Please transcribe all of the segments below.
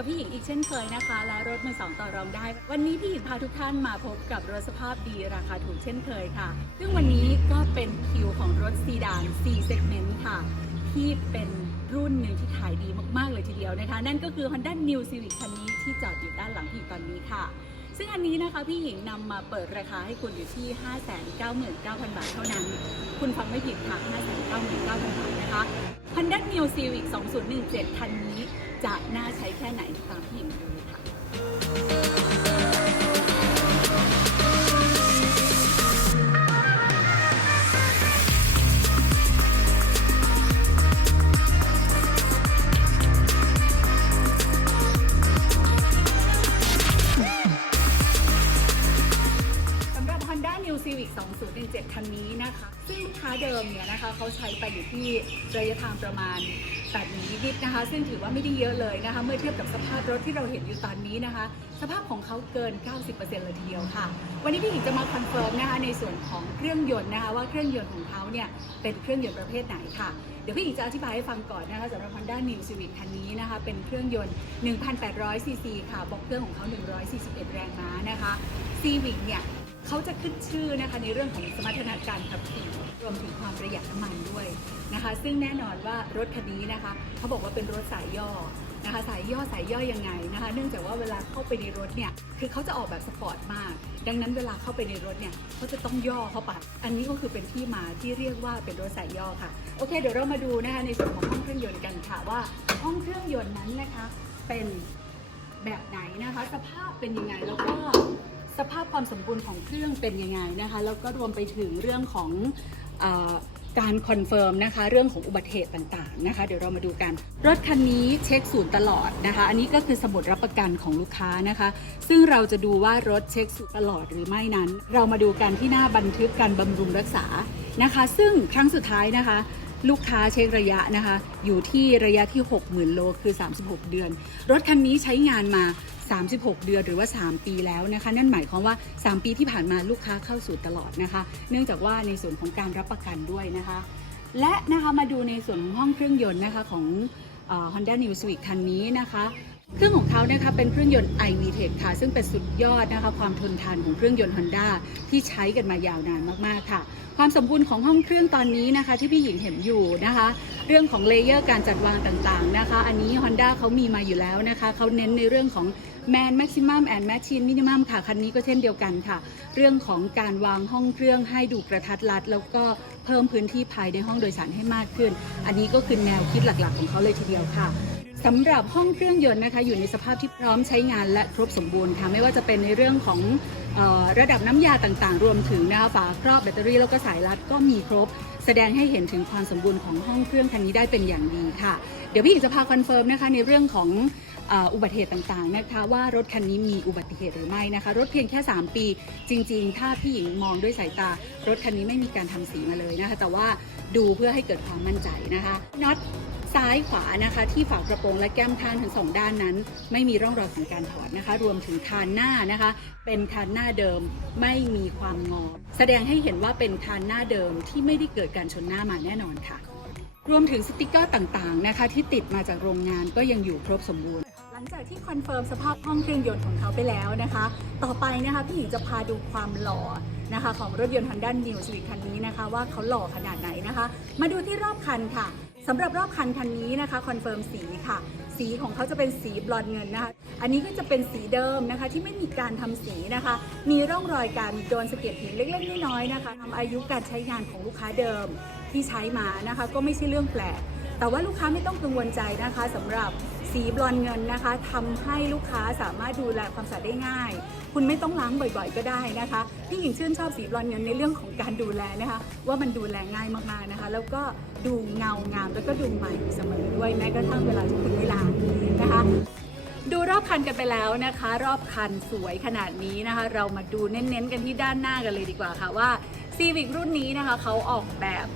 กับพี่หญิงอีกเช่นเคยนะคะ และรถมือสองต่อรองได้ วันนี้พี่หญิงพาทุกท่านมาพบกับรถสภาพดีราคาถูกเช่นเคยค่ะ ซึ่งวันนี้ก็เป็นคิวของรถซีดาน4 segment ค่ะ ที่เป็นรุ่นหนึ่งที่ขายดีมากๆเลยทีเดียวนะคะ นั่นก็คือ Honda New Civic คันนี้ที่จอดอยู่ด้านหลังพี่ตอนนี้ค่ะ ซึ่งอันนี้นะคะพี่หญิงนำมาเปิดราคาให้คุณอยู่ที่ 599,000 บาทเท่านั้น คุณฟังไม่ผิดค่ะ 599,000 บาทนะคะ Honda New Civic 2017 คันนี้จะน่าใช้แค่ไหนตามพี่หญิงดูเลยค่ะำหรับ Honda New Civic 2017 คันนี้นะคะ ซึ่งค้าเดิมเนี่ยนะคะเขาใช้ไปอยู่ที่ระยะทางประมาณ8มิลลิลิตรนะคะ ซึ่งถือว่าไม่ได้เยอะเลยนะคะ เมื่อเทียบกับสภาพรถที่เราเห็นอยู่ตอนนี้นะคะ สภาพของเขาเกิน 90%เลยทีเดียวค่ะ วันนี้พี่หญิงจะมาคอนเฟิร์มนะคะในส่วนของเครื่องยนต์นะคะว่าเครื่องยนต์ของเขาเนี่ยเป็นเครื่องยนต์ประเภทไหนค่ะ เดี๋ยวพี่หญิงจะอธิบายให้ฟังก่อนนะคะสำหรับ Honda New Civic คันนี้นะคะ เป็นเครื่องยนต์ 1,800ซีซีค่ะบล็อกเครื่องของเขา141 แรงม้านะคะ Civic เนี่ย เขาจะขึ้นชื่อนะคะในเรื่องของสมรรถนะการขับขี่รวมถึงความประหยัดน้ำมันด้วยนะคะ ซึ่งแน่นอนว่ารถคันนี้นะคะเขาบอกว่าเป็นรถสายย่อนะคะสายย่อสายย่อยังไงนะคะ เนื่องจากว่าเวลาเข้าไปในรถเนี่ยคือเขาจะออกแบบสปอร์ตมาก ดังนั้นเวลาเข้าไปในรถเนี่ยเขาจะต้องย่อเข้าไปอันนี้ก็คือเป็นที่มาที่เรียกว่าเป็นรถสายย่อค่ะโอเค เดี๋ยวเรามาดูนะคะในส่วนของห้องเครื่องยนต์กันค่ะว่าห้องเครื่องยนต์นั้นนะคะเป็นแบบไหนนะคะ สภาพเป็นยังไงแล้วก็ สภาพความสมบูรณ์ของเครื่องเป็นยังไงนะคะ แล้วก็รวมไปถึงเรื่องของอการคอนเฟิร์มนะคะเรื่องของอุบัติเหตุต่างๆนะคะ เดี๋ยวเรามาดูกัน รถคันนี้เช็คศูนย์ตลอดนะคะ อันนี้ก็คือสมุดรับประกันของลูกค้านะคะ ซึ่งเราจะดูว่ารถเช็คศูนย์ตลอดหรือไม่นั้น เรามาดูกันที่หน้าบันทึกการบำรุงรักษานะคะ ซึ่งครั้งสุดท้ายนะคะ ลูกค้าเช็คระยะนะคะ อยู่ที่ระยะที่ 60,000 โลคือ 36 เดือน รถคันนี้ใช้งานมา 36 เดือนหรือว่า 3 ปีแล้วนะคะ นั่นหมายความว่า 3 ปีที่ผ่านมาลูกค้าเข้าสู่ตลอดนะคะ เนื่องจากว่าในส่วนของการรับประกันด้วยนะคะ และนะคะมาดูในส่วนของห้องเครื่องยนต์นะคะของเอ่อ Honda New Civic คันนี้นะคะเครื่องของเขานะคะเป็นเครื่องยนต์ iVTEC ค่ะ ซึ่งเป็นสุดยอดนะคะความทนทานของเครื่องยนต์ Honda ที่ใช้กันมายาวนานมาก ๆ ค่ะ ความสมบูรณ์ของห้องเครื่องตอนนี้นะคะ ที่พี่หญิงเห็นอยู่นะคะ เรื่องของเลเยอร์การจัดวางต่างๆนะคะ อันนี้ Honda เขามีมาอยู่แล้วนะคะเขาเน้นในเรื่องของ Man Maximum and Machine Minimum ค่ะ คันนี้ก็เช่นเดียวกันค่ะ เรื่องของการวางห้องเครื่องให้ดูกระทัดรัด แล้วก็เพิ่มพื้นที่ภายในห้องโดยสารให้มากขึ้น อันนี้ก็คือแนวคิดหลักๆ ของเขาเลยทีเดียวค่ะ สำหรับห้องเครื่องยนต์นะคะอยู่ในสภาพที่พร้อมใช้งานและครบสมบูรณ์ค่ะไม่ว่าจะเป็นในเรื่องของออระดับน้ำยาต่างๆ รวมถึงนะคะฝาครอบแบตเตอรี่แล้วก็สายรัดก็มีครบ แสดงให้เห็นถึงความสมบูรณ์ของห้องเครื่องคันนี้ได้เป็นอย่างดีค่ะ เดี๋ยวพี่อิงจะพาคอนเฟิร์มนะคะในเรื่องของ อุบัติเหตุต่างๆนะคะว่ารถคันนี้มีอุบัติเหตุหรือไม่นะคะรถเพียงแค่ 3 ปี จริง ๆ ถ้าพี่หญิงมองด้วยสายตารถคันนี้ไม่มีการทำสีมาเลยนะคะแต่ว่าดูเพื่อให้เกิดความมั่นใจนะคะน็อตซ้ายขวานะคะที่ฝากระโปรงและแก้มข้างทั้งสองด้านนั้น ไม่มีร่องรอยของการถอดนะคะ รวมถึงคานหน้านะคะ เป็นคานหน้าเดิมไม่มีความงอ แสดงให้เห็นว่าเป็นคานหน้าเดิมที่ไม่ได้เกิดการชนหน้ามาแน่นอนค่ะ รวมถึงสติกเกอร์ต่างๆนะคะ ที่ติดมาจากโรงงานก็ยังอยู่ครบสมบูรณ์ ลังจากที่คอนเฟิร์มสภาพห้องเครื่องยนต์ของเขาไปแล้วนะคะ ต่อไปนะคะพี่หญิงจะพาดูความหล่อนะคะของรถยนต์ Honda New Civic คันนี้นะคะ ว่าเขาหล่อขนาดไหนนะคะ มาดูที่รอบคันค่ะสำหรับรอบคันคันนี้นะคะคอนเฟิร์มสีค่ะ สีของเขาจะเป็นสีบลอนเงินนะคะ อันนี้ก็จะเป็นสีเดิมนะคะที่ไม่มีการทำสีนะคะ มีร่องรอยการโดนสะเก็ดหินเล็กๆน้อยๆนะคะทำอายุการใช้งานของลูกค้าเดิมที่ใช้มานะคะ ก็ไม่ใช่เรื่องแปลก แต่ว่าลูกค้าไม่ต้องกังวลใจนะคะสำหรับสีบลอนเงินนะคะทำให้ลูกค้าสามารถดูแลความสะอาดได้ง่าย คุณไม่ต้องล้างบ่อยๆ ก็ได้นะคะพี่หญิงชื่นชอบสีบลอนเงินในเรื่องของการดูแลนะคะ ว่ามันดูแลง่ายมากๆนะคะ แล้วก็ดูเงางามแล้วก็ดูใหม่เสมอด้วยแม้กระทั่งเวลาที่คุณไม่ล้างนะคะดูรอบคันกันไปแล้วนะคะ รอบคันสวยขนาดนี้นะคะ เรามาดูเน้นๆกันที่ด้านหน้ากันเลยดีกว่าค่ะว่า Civic รุ่นนี้นะคะเขาออกแบบ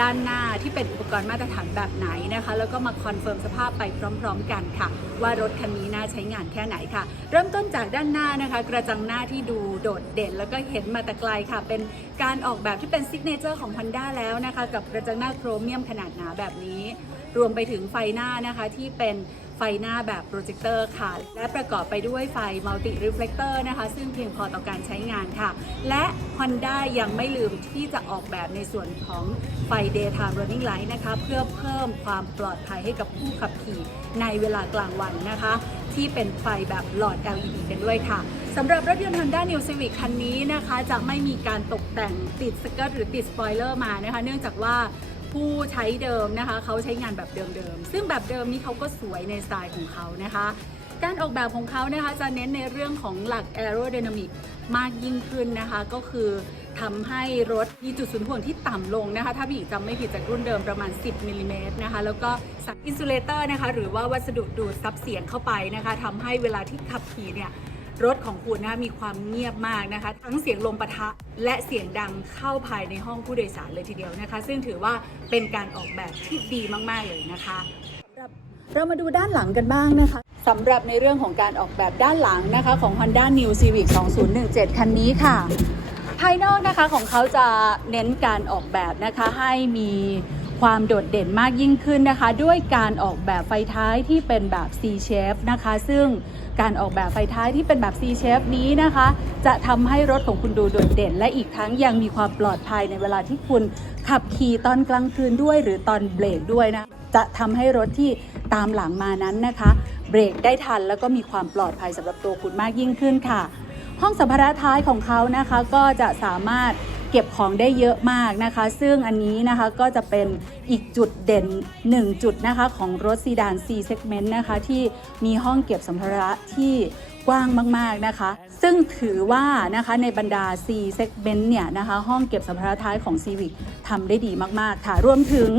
ด้านหน้าที่เป็นอุปกรณ์มาตรฐานแบบไหนนะคะ แล้วก็มาคอนเฟิร์มสภาพไปพร้อมๆกันค่ะ ว่ารถคันนี้น่าใช้งานแค่ไหนค่ะ เริ่มต้นจากด้านหน้านะคะ กระจังหน้าที่ดูโดดเด่น แล้วก็เห็นมาแต่ไกลค่ะ เป็นการออกแบบที่เป็นซิกเนเจอร์ของ Honda แล้วนะคะ กับกระจังหน้าโครเมียมขนาดหนาแบบนี้ รวมไปถึงไฟหน้านะคะที่เป็น ไฟหน้าแบบโปรเจคเตอร์ค่ะ และประกอบไปด้วยไฟมัลติรีเฟล e เตอร์นะคะ ซึ่งเพียงพอต่อการใช้งานค่ะ และ Honda ยังไม่ลืมที่จะออกแบบในส่วนของไฟ daytime running light นะคะ เพื่อเพิ่มความปลอดภัยให้กับผู้ขับขี่ในเวลากลางวันนะคะ ที่เป็นไฟแบบหลอด LED กันด้วยค่ะสำหรับรถยนต์ Honda New Civic คันนี้นะคะ จะไม่มีการตกแต่งติดสเกิร์ตหรือติดสปอยเลอร์มานะคะ เนื่องจากว่า ผู้ใช้เดิมนะคะ เขาใช้งานแบบเดิมๆ ซึ่งแบบเดิมนี้เขาก็สวยในสไตล์ของเขานะคะ การออกแบบของเขานะคะจะเน้นในเรื่องของหลัก aerodynamic มากยิ่งขึ้นนะคะ ก็คือทำให้รถมีจุดศูนย์ถ่วงที่ต่ำลงนะคะ ถ้าพี่อีกจำไม่ผิดจากรุ่นเดิมประมาณ 10มิลลิเมตรนะคะ แล้วก็ใส่อินซูเลเตอร์นะคะ หรือว่าวัสดุดูดซับเสียงเข้าไปนะคะทำให้เวลาที่ขับขี่เนี่ย รถของคุณนะคะมีความเงียบมากนะคะ ทั้งเสียงลมปะทะและเสียงดังเข้าภายในห้องผู้โดยสารเลยทีเดียวนะคะ ซึ่งถือว่าเป็นการออกแบบที่ดีมาก ๆ เลยนะคะเรามาดูด้านหลังกันบ้างนะคะสำหรับในเรื่องของการออกแบบด้านหลังนะคะของ Honda New Civic 2017 คันนี้ค่ะ ภายนอกนะคะของเขาจะเน้นการออกแบบนะคะให้มี ความโดดเด่นมากยิ่งขึ้นนะคะ ด้วยการออกแบบไฟท้ายที่เป็นแบบ C shape นะคะ ซึ่งการออกแบบไฟท้ายที่เป็นแบบ C shape นี้นะคะ จะทำให้รถของคุณดูโดดเด่น และอีกทั้งยังมีความปลอดภัยในเวลาที่คุณขับขี่ตอนกลางคืนด้วย หรือตอนเบรกด้วยนะจะทำให้รถที่ตามหลังมานั้นนะคะ เบรกได้ทันแล้วก็มีความปลอดภัยสำหรับตัวคุณมากยิ่งขึ้นค่ะ ห้องสัมภาระท้ายของเขานะคะก็จะสามารถ เก็บของได้เยอะมากนะคะ ซึ่งอันนี้นะคะก็จะเป็นอีกจุดเด่น 1 จุดนะคะของรถซีดาน C segment นะคะที่มีห้องเก็บสัมภาระที่กว้างมากๆนะคะ ซึ่งถือว่านะคะในบรรดา C segment เนี่ยนะคะห้องเก็บสัมภาระท้ายของ Civic ทำได้ดีมากๆค่ะ รวมถึง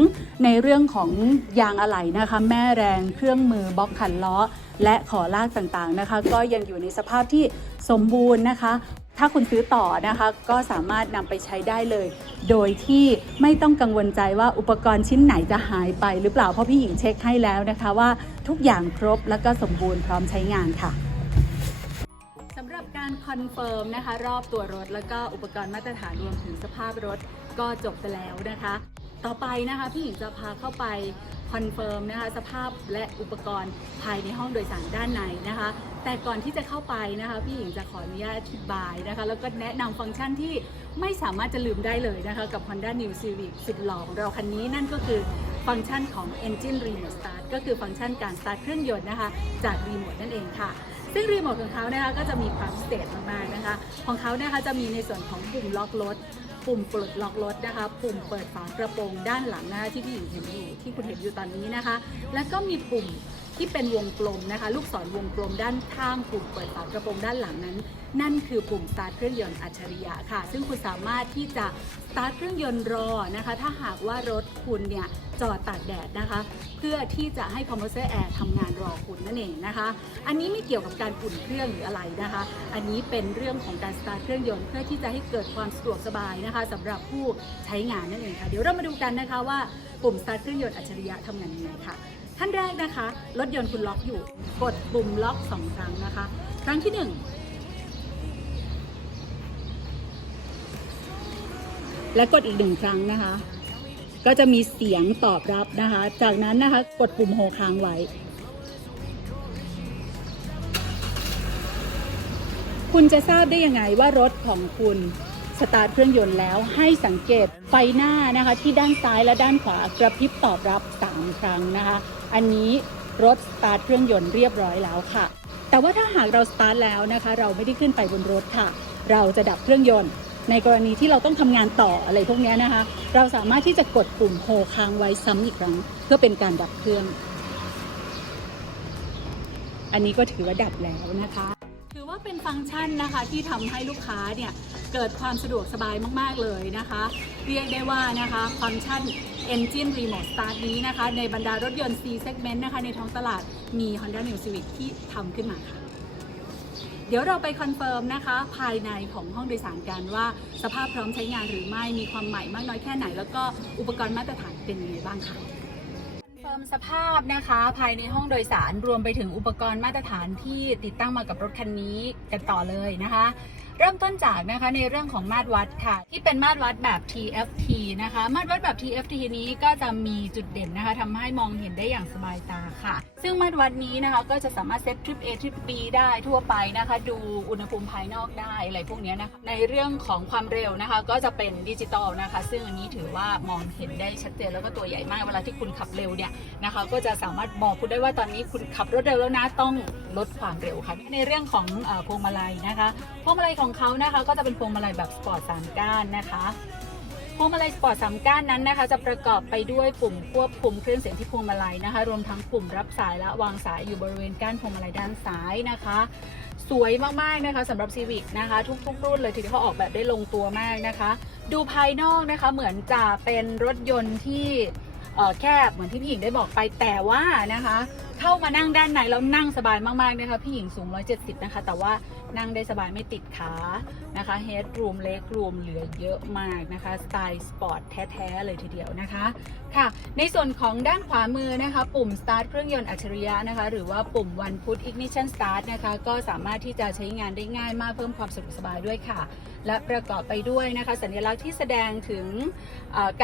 ในเรื่องของยางอะไหล่นะคะ แม่แรงเครื่องมือบล็อกขันล้อ และขอลากต่างๆนะคะ ก็ยังอยู่ในสภาพที่สมบูรณ์นะคะ ถ้าคุณซื้อต่อนะคะก็สามารถนำไปใช้ได้เลย โดยที่ไม่ต้องกังวลใจว่าอุปกรณ์ชิ้นไหนจะหายไปหรือเปล่าเพราะพี่หญิงเช็คให้แล้วนะคะว่าทุกอย่างครบแล้วก็สมบูรณ์พร้อมใช้งานค่ะสำหรับการคอนเฟิร์มนะคะ รอบตัวรถแล้วก็อุปกรณ์มาตรฐานรวมถึงสภาพรถก็จบไปแล้วนะคะ ต่อไปนะคะพี่หญิงจะพาเข้าไป คอนเฟิร์มนะคะสภาพและอุปกรณ์ภายในห้องโดยสารด้านในนะคะ แต่ก่อนที่จะเข้าไปนะคะพี่หญิงจะขออนุญาตอธิบายนะคะ แล้วก็แนะนำฟังก์ชันที่ไม่สามารถจะลืมได้เลยนะคะกับ Honda New Civic สุดหล่อของเราคันนี้นั่นก็คือฟังก์ชันของ Engine Remote Start ก็คือฟังก์ชันการ start เครื่องยนต์นะคะจากรีโมทนั่นเองค่ะ ซึ่งรีโมทของเขานะคะก็จะมีความพิเศษมากๆนะคะ ของเขานะคะจะมีในส่วนของปุ่มล็อกรถ ปุ่มปลดล็อกรถนะคะ ปุ่มเปิดฝากระโปรงด้านหลังนะคะที่พี่หญิงเห็นอยู่ที่คุณเห็นอยู่ตอนนี้นะคะ แล้วก็มีปุ่ม ที่เป็นวงกลมนะคะ ลูกศรวงกลมด้านข้างปุ่มเปิดฝากระโปรงด้านหลังนั้น นั่นคือปุ่มสตาร์ทเครื่องยนต์อัจฉริยะค่ะ ซึ่งคุณสามารถที่จะสตาร์ทเครื่องยนต์รอนะคะ ถ้าหากว่ารถคุณเนี่ยจอดตากแดดนะคะ เพื่อที่จะให้คอมเพรสเซอร์แอร์ทำงานรอคุณนั่นเองนะคะ อันนี้ไม่เกี่ยวกับการอุ่นเครื่องหรืออะไรนะคะ อันนี้เป็นเรื่องของการสตาร์ทเครื่องยนต์เพื่อที่จะให้เกิดความสะดวกสบายนะคะสำหรับผู้ใช้งานนั่นเองค่ะ เดี๋ยวเรามาดูกันนะคะว่าปุ่มสตาร์ทเครื่องยนต์อัจฉริยะทำงานยังไงค่ะ ขั้นแรกนะคะ รถยนต์คุณล็อกอยู่ กดปุ่มล็อกสองครั้งนะคะ ครั้งที่หนึ่งและกดอีกหนึ่งครั้งนะคะ ก็จะมีเสียงตอบรับนะคะ จากนั้นนะคะกดปุ่มโฮค้างไว้ คุณจะทราบได้ยังไงว่ารถของคุณสตาร์ทเครื่องยนต์แล้วให้สังเกตไฟหน้านะคะที่ด้านซ้ายและด้านขวากระพริบตอบรับ 3 ครั้งนะคะ อันนี้รถสตาร์ทเครื่องยนต์เรียบร้อยแล้วค่ะ แต่ว่าถ้าหากเราสตาร์ทแล้วนะคะ เราไม่ได้ขึ้นไปบนรถค่ะ เราจะดับเครื่องยนต์ ในกรณีที่เราต้องทำงานต่ออะไรพวกนี้นะคะ เราสามารถที่จะกดปุ่มโฮค้างไว้ซ้ำอีกครั้ง เพื่อเป็นการดับเครื่อง อันนี้ก็ถือว่าดับแล้วนะคะ ว่าเป็นฟังก์ชันนะคะที่ทำให้ลูกค้าเนี่ยเกิดความสะดวกสบายมาก ๆ เลยนะคะ เรียกได้ว่านะคะฟังก์ชัน Engine Remote Start นี้นะคะ ในบรรดารถยนต์ C segment นะคะ ในท้องตลาดมี Honda New Civic ที่ทำขึ้นมาค่ะ เดี๋ยวเราไปคอนเฟิร์มนะคะ ภายในของห้องโดยสารกันว่า สภาพพร้อมใช้งานหรือไม่มีความใหม่มากน้อยแค่ไหน แล้วก็อุปกรณ์มาตรฐานเป็นยังไงบ้างค่ะ มสภาพนะคะ ภายในห้องโดยสารรวมไปถึงอุปกรณ์มาตรฐานที่ติดตั้งมากับรถคันนี้กันต่อเลยนะคะ เริ่มต้นจากนะคะในเรื่องของมาตรวัดค่ะ ที่เป็นมาตรวัดแบบ TFT นะคะ มาตรวัดแบบ TFT นี้ก็จะมีจุดเด่นนะคะทำให้มองเห็นได้อย่างสบายตาค่ะ ซึ่งมาตรวัดนี้นะคะก็จะสามารถเซตทริป A ทริป B ได้ทั่วไปนะคะ ดูอุณหภูมิภายนอกได้อะไรพวกนี้นะคะในเรื่องของความเร็วนะคะ ก็จะเป็นดิจิตอลนะคะ ซึ่งอันนี้ถือว่ามองเห็นได้ชัดเจนแล้วก็ตัวใหญ่มากเวลาที่คุณขับเร็วเนี่ยนะคะ ก็จะสามารถบอกคุณได้ว่าตอนนี้คุณขับรถเร็วแล้วนะต้องลดความเร็วค่ะในเรื่องของพวงมาลัยนะคะพวงมาลัยของเขานะคะก็จะเป็นพวงมาลัยแบบสปอร์ตสามก้านนะคะพวงมาลัยสปอร์ตสามก้านนั้นนะคะ จะประกอบไปด้วยปุ่มควบคุมเครื่องเสียงที่พวงมาลัยนะคะ รวมทั้งปุ่มรับสายและวางสายอยู่บริเวณก้านพวงมาลัยด้านซ้ายนะคะ สวยมากๆนะคะสำหรับ Civic นะคะ ทุกๆ รุ่นเลยทีเดียวเขาออกแบบได้ลงตัวมากนะคะ ดูภายนอกนะคะเหมือนจะเป็นรถยนต์ที่แคบเหมือนที่พี่หญิงได้บอกไปแต่ว่านะคะ เข้ามานั่งด้านในแล้วนั่งสบายมากๆนะคะพี่หญิงสูง 170 นะคะ แต่ว่านั่งได้สบายไม่ติดขานะคะเฮดรูมเล็กรูมเหลือเยอะมากนะคะสไตล์สปอร์ตแท้ๆเลยทีเดียวนะคะค่ะในส่วนของด้านขวามือนะคะ ปุ่ม start เครื่องยนต์อัจฉริยะนะคะ หรือว่าปุ่ม one put ignition start นะคะ ก็สามารถที่จะใช้งานได้ง่ายมากเพิ่มความสะดวกสบายด้วยค่ะ และประกอบไปด้วยนะคะสัญลักษณ์ที่แสดงถึง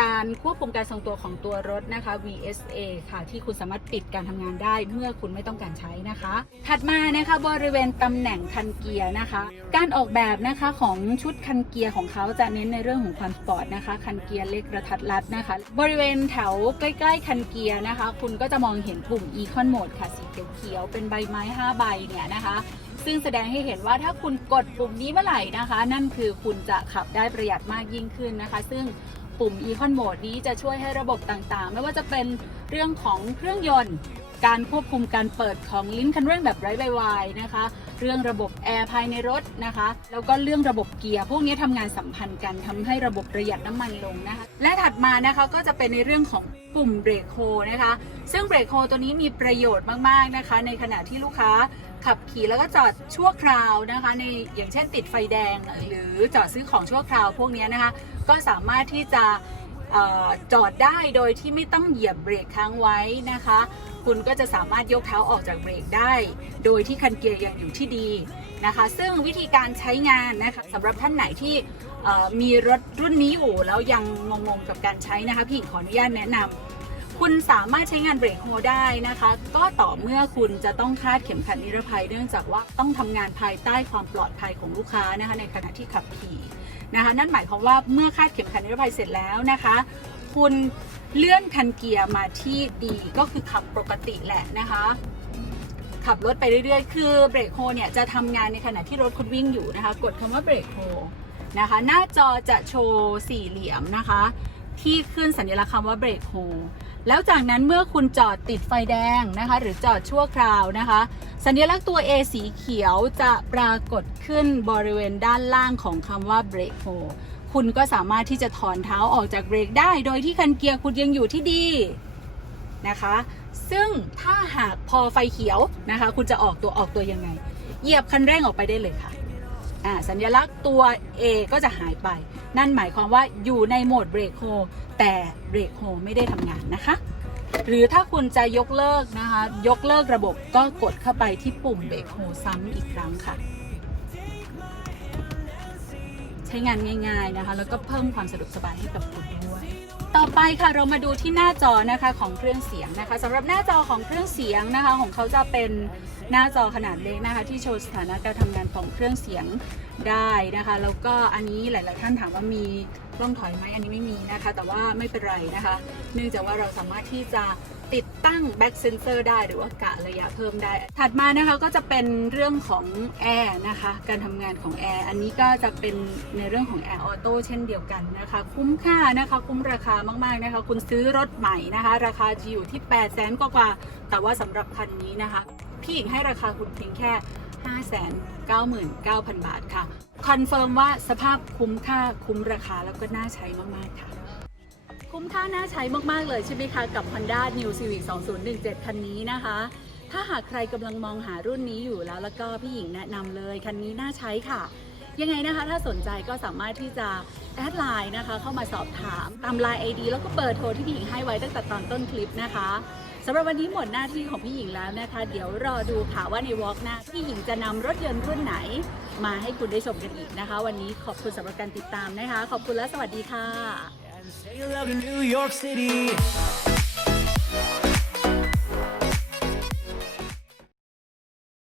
การควบคุมการทรงตัวของตัวรถนะคะ VSA ค่ะ ที่คุณสามารถปิดการทำงานได้เมื่อคุณไม่ต้องการใช้นะคะ ถัดมานะคะบริเวณตำแหน่งคันเกียร์นะคะ การออกแบบนะคะของชุดคันเกียร์ของเขาจะเน้นในเรื่องของความสปอร์ตนะคะคันเกียร์เล็กกระทัดรัดนะคะ บริเวณแถวใกล้ๆคันเกียร์นะคะ คุณก็จะมองเห็นปุ่ม Econ Mode ค่ะสีเขียวๆเป็นใบไม้ 5 ใบเนี่ยนะคะ ซึ่งแสดงให้เห็นว่าถ้าคุณกดปุ่มนี้เมื่อไหร่นะคะ นั่นคือคุณจะขับได้ประหยัดมากยิ่งขึ้นนะคะ ซึ่งปุ่ม Econ Mode นี้จะช่วยให้ระบบต่างๆ ไม่ว่าจะเป็นเรื่องของเครื่องยนต์ การควบคุมการเปิดของลิ้นคันเร่งแบบไร้ใบวายนะคะ เรื่องระบบแอร์ภายในรถนะคะ แล้วก็เรื่องระบบเกียร์พวกนี้ทำงานสัมพันธ์กันทำให้ระบบประหยัดน้ำมันลงนะคะ และถัดมานะคะก็จะเป็นในเรื่องของปุ่มเบรกโฮนะคะ ซึ่งเบรกโฮตัวนี้มีประโยชน์มากๆนะคะ ในขณะที่ลูกค้า ขับขี่แล้วก็จอดชั่วคราวนะคะในอย่างเช่นติดไฟแดงหรือจอดซื้อของชั่วคราวพวกนี้นะคะก็สามารถที่จะออจอดได้โดยที่ไม่ต้องเหยียบเบรกค้างไว้นะคะ คุณก็จะสามารถยกเท้าออกจากเบรกได้ โดยที่คันเกียร์ยังอยู่ที่ดีนะคะ ซึ่งวิธีการใช้งานนะคะสำหรับท่านไหนที่มีรถรุ่นนี้อยู่แล้วยังงงๆกับการใช้นะคะพี่ขออนุญาตแนะนำ คุณสามารถใช้งานเบรกโฮได้นะคะ ก็ต่อเมื่อคุณจะต้องคาดเข็มขัดนิรภัย เนื่องจากว่าต้องทำงานภายใต้ความปลอดภัยของลูกค้านะคะในขณะที่ขับขี่นะคะนั่นหมายความว่าเมื่อคาดเข็มขัดนิรภัยเสร็จแล้วนะคะ คุณเลื่อนคันเกียร์มาที่ดีก็คือขับปกติแหละนะคะขับรถไปเรื่อยๆ คือเบรกโฮเนี่ยจะทำงานในขณะที่รถคุณวิ่งอยู่นะคะ กดคำว่าเบรกโฮนะคะ หน้าจอจะโชว์สี่เหลี่ยมนะคะ ที่ขึ้นสัญลักษณ์คำว่าเบรกโฮ แล้วจากนั้นเมื่อคุณจอดติดไฟแดงนะคะ หรือจอดชั่วคราวนะคะ สัญลักษณ์ตัว A สีเขียวจะปรากฏขึ้นบริเวณด้านล่างของคำว่าเบรกโฮคุณก็สามารถที่จะถอนเท้าออกจากเบรกได้ โดยที่คันเกียร์คุณยังอยู่ที่ดีนะคะ ซึ่งถ้าหากพอไฟเขียวนะคะ คุณจะออกตัวออกตัวยังไง เหยียบคันเร่งออกไปได้เลยค่ะ อ่าสัญลักษณ์ตัว A ก็จะหายไป นั่นหมายความว่าอยู่ในโหมดเบรกโฮแต่เบรกโฮไม่ได้ทำงานนะคะ หรือถ้าคุณจะยกเลิกนะคะ ยกเลิกระบบก็กดเข้าไปที่ปุ่มเบรกโฮซ้ำอีกครั้งค่ะ ใช้งานง่าย ๆนะคะ แล้วก็เพิ่มความสะดวกสบายให้กับคุณด้วยต่อไปค่ะเรามาดูที่หน้าจอนะคะของเครื่องเสียงนะคะสำหรับหน้าจอของเครื่องเสียงนะคะ ของเขาจะเป็นหน้าจอขนาดเล็กนะคะ ที่โชว์สถานะการทำงานของเครื่องเสียง ได้นะคะ แล้วก็อันนี้หลาย ๆ ท่านถามว่ามีร่องถอยไหมอันนี้ไม่มีนะคะ แต่ว่าไม่เป็นไรนะคะ เนื่องจากว่าเราสามารถที่จะติดตั้ง back sensor ได้หรือว่ากะระยะเพิ่มได้ ถัดมานะคะก็จะเป็นเรื่องของแอร์นะคะ การทำงานของแอร์อันนี้ก็จะเป็นในเรื่องของแอร์ออโต้เช่นเดียวกันนะคะ คุ้มค่านะคะ คุ้มราคามาก ๆ นะคะ คุณซื้อรถใหม่นะคะ ราคาจะอยู่ที่ 8 0 0แสนกว่าๆแต่ว่าสำหรับคันนี้นะคะ พี่หญิงให้ราคาคุณเพียงแค่ 599,000 บาทค่ะ คอนเฟิร์มว่าสภาพคุ้มค่าคุ้มราคาแล้วก็น่าใช้มาก ๆ ค่ะ คุ้มค่าน่าใช้มาก ๆ เลยใช่ไหมคะกับ Honda New Civic 2017 คันนี้นะคะ ถ้าหากใครกำลังมองหารุ่นนี้อยู่แล้วแล้วก็พี่หญิงแนะนำเลย คันนี้น่าใช้ค่ะ ยังไงนะคะ ถ้าสนใจก็สามารถที่จะแอดไลน์นะคะ เข้ามาสอบถามตามไลน์ ID แล้วก็เบอร์โทรที่พี่หญิงให้ไว้ตั้งแต่ตอนต้นคลิปนะคะ สำหรับวันนี้หมดหน้าที่ของพี่หญิงแล้วนะคะ เดี๋ยวรอดูค่ะว่าในวอล์กหน้าพี่หญิงจะนำรถยนต์รุ่นไหน มาให้คุณได้ชมกันอีกนะคะ วันนี้ขอบคุณสำหรับการติดตามนะคะ ขอบคุณและสวัสดีค่ะ